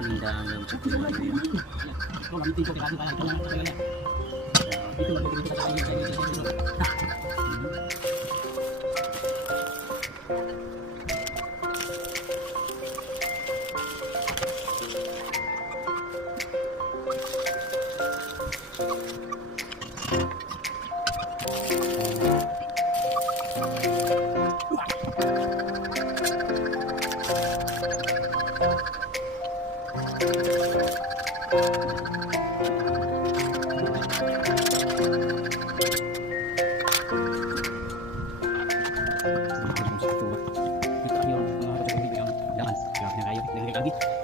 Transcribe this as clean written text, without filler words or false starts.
linda ang Kita yung mga kapatid ng daan. Grabe na kayo. Nagligagi.